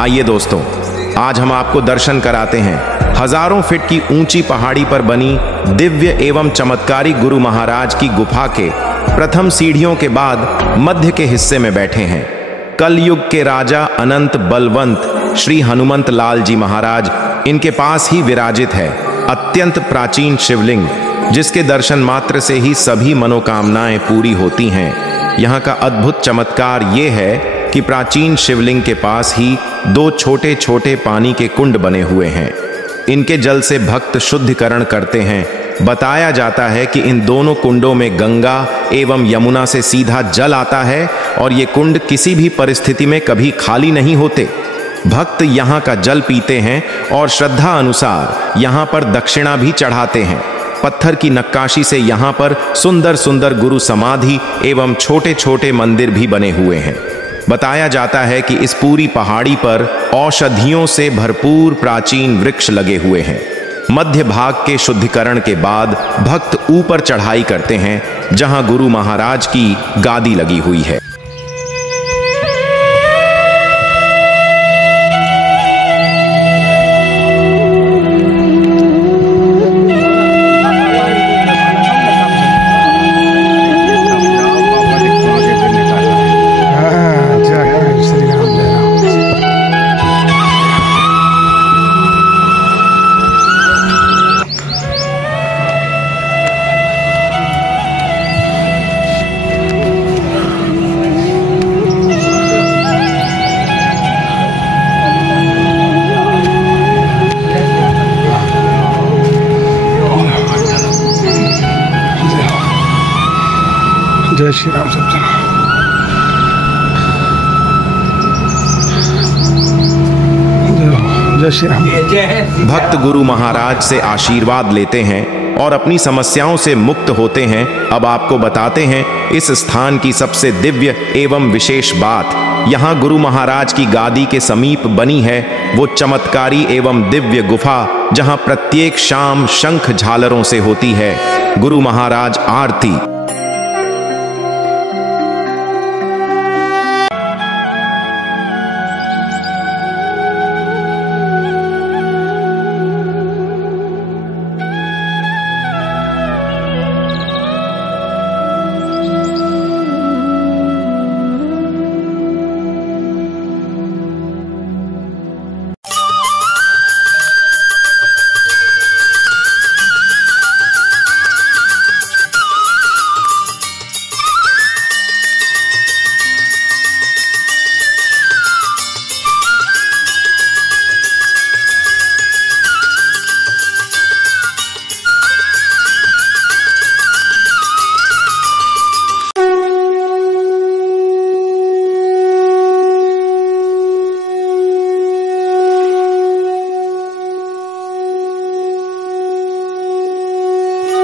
आइए दोस्तों, आज हम आपको दर्शन कराते हैं हजारों फीट की ऊंची पहाड़ी पर बनी दिव्य एवं चमत्कारी गुरु महाराज की गुफा के प्रथम सीढ़ियों के बाद मध्य के हिस्से में बैठे हैं कलयुग के राजा अनंत बलवंत श्री हनुमंत लाल जी महाराज। इनके पास ही विराजित है अत्यंत प्राचीन शिवलिंग, जिसके दर्शन मात्र से ही सभी मनोकामनाएं पूरी होती हैं। यहाँ का अद्भुत चमत्कार ये है कि प्राचीन शिवलिंग के पास ही दो छोटे छोटे पानी के कुंड बने हुए हैं। इनके जल से भक्त शुद्धिकरण करते हैं। बताया जाता है कि इन दोनों कुंडों में गंगा एवं यमुना से सीधा जल आता है और ये कुंड किसी भी परिस्थिति में कभी खाली नहीं होते। भक्त यहाँ का जल पीते हैं और श्रद्धा अनुसार यहाँ पर दक्षिणा भी चढ़ाते हैं। पत्थर की नक्काशी से यहाँ पर सुंदर सुंदर गुरु समाधि एवं छोटे छोटे मंदिर भी बने हुए हैं। बताया जाता है कि इस पूरी पहाड़ी पर औषधियों से भरपूर प्राचीन वृक्ष लगे हुए हैं। मध्य भाग के शुद्धिकरण के बाद भक्त ऊपर चढ़ाई करते हैं, जहां गुरु महाराज की गादी लगी हुई है। जय श्री राम। सब जय श्री राम। भक्त गुरु महाराज से आशीर्वाद लेते हैं और अपनी समस्याओं से मुक्त होते हैं। अब आपको बताते हैं इस स्थान की सबसे दिव्य एवं विशेष बात। यहाँ गुरु महाराज की गादी के समीप बनी है वो चमत्कारी एवं दिव्य गुफा, जहाँ प्रत्येक शाम शंख झालरों से होती है गुरु महाराज आरती।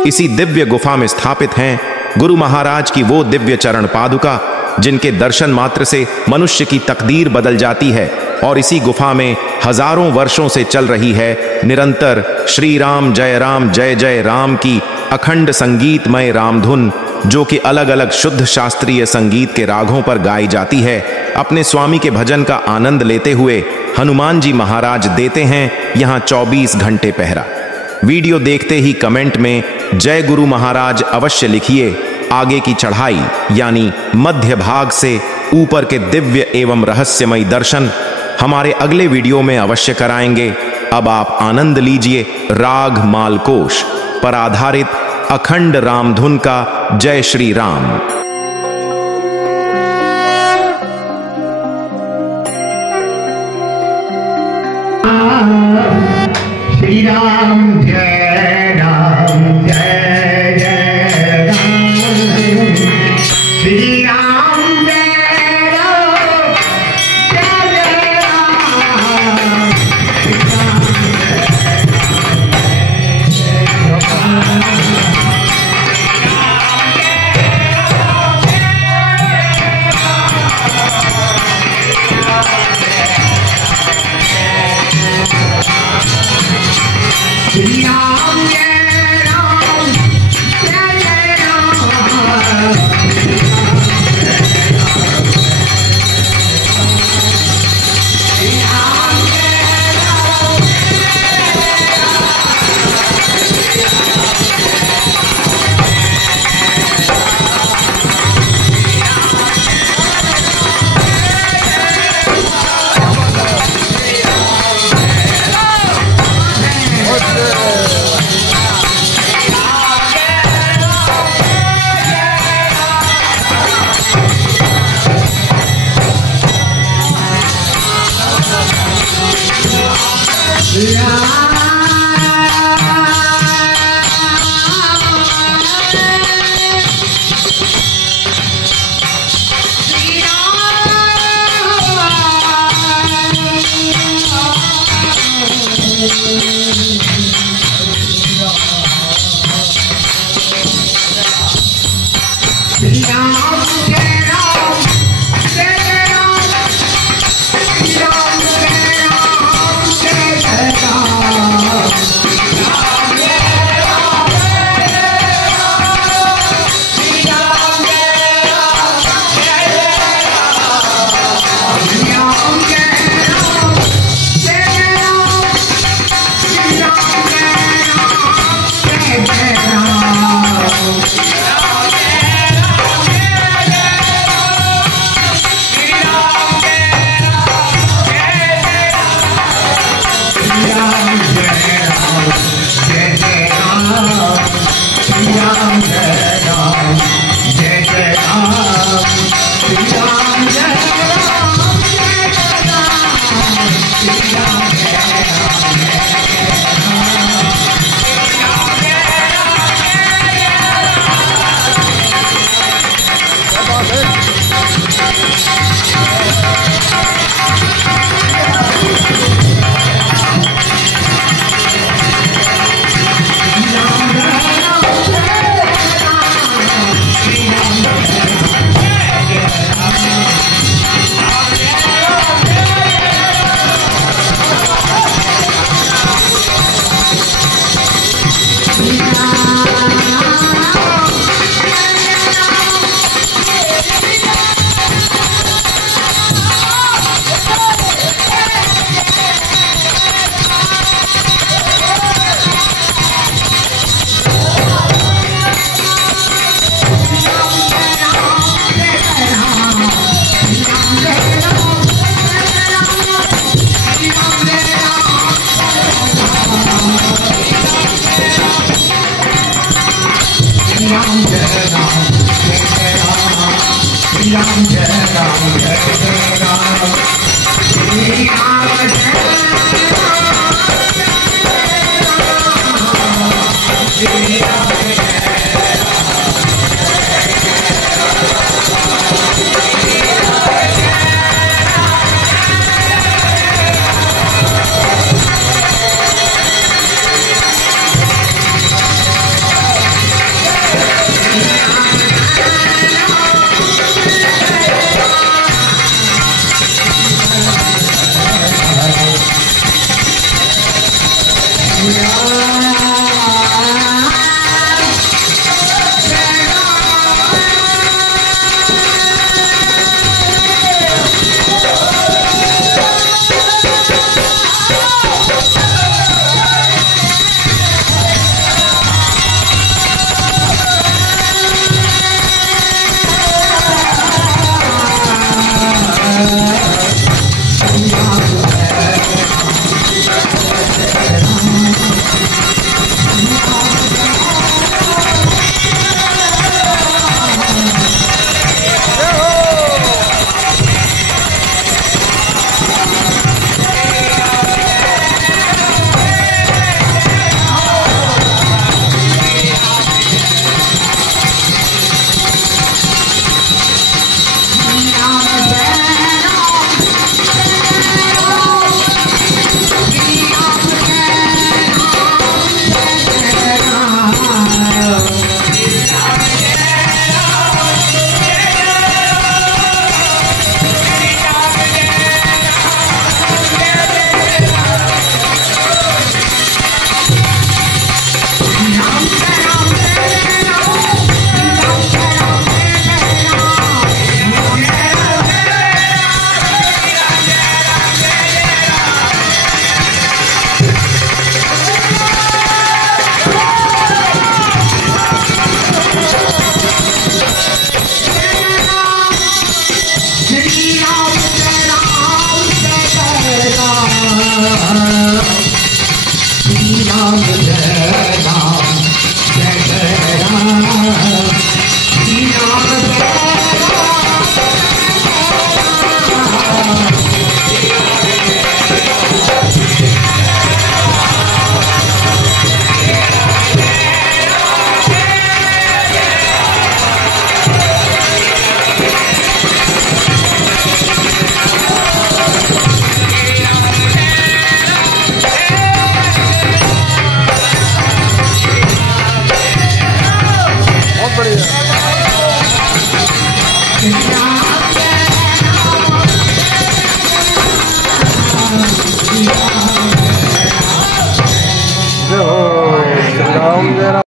इसी दिव्य गुफा में स्थापित हैं गुरु महाराज की वो दिव्य चरण पादुका, जिनके दर्शन मात्र से मनुष्य की तकदीर बदल जाती है। और इसी गुफा में हजारों वर्षों से चल रही है निरंतर श्री राम जय जय राम की अखंड संगीतमय रामधुन, जो कि अलग अलग शुद्ध शास्त्रीय संगीत के रागों पर गाई जाती है। अपने स्वामी के भजन का आनंद लेते हुए हनुमान जी महाराज देते हैं यहाँ 24 घंटे पहरा। वीडियो देखते ही कमेंट में जय गुरु महाराज अवश्य लिखिए। आगे की चढ़ाई यानी मध्य भाग से ऊपर के दिव्य एवं रहस्यमय दर्शन हमारे अगले वीडियो में अवश्य कराएंगे। अब आप आनंद लीजिए राग मालकोश पर आधारित अखंड रामधुन का जय श्री राम। श्री राम जय राम जय जय राम। श्री राम जय राम जय जय राम। श्री राम जय राम।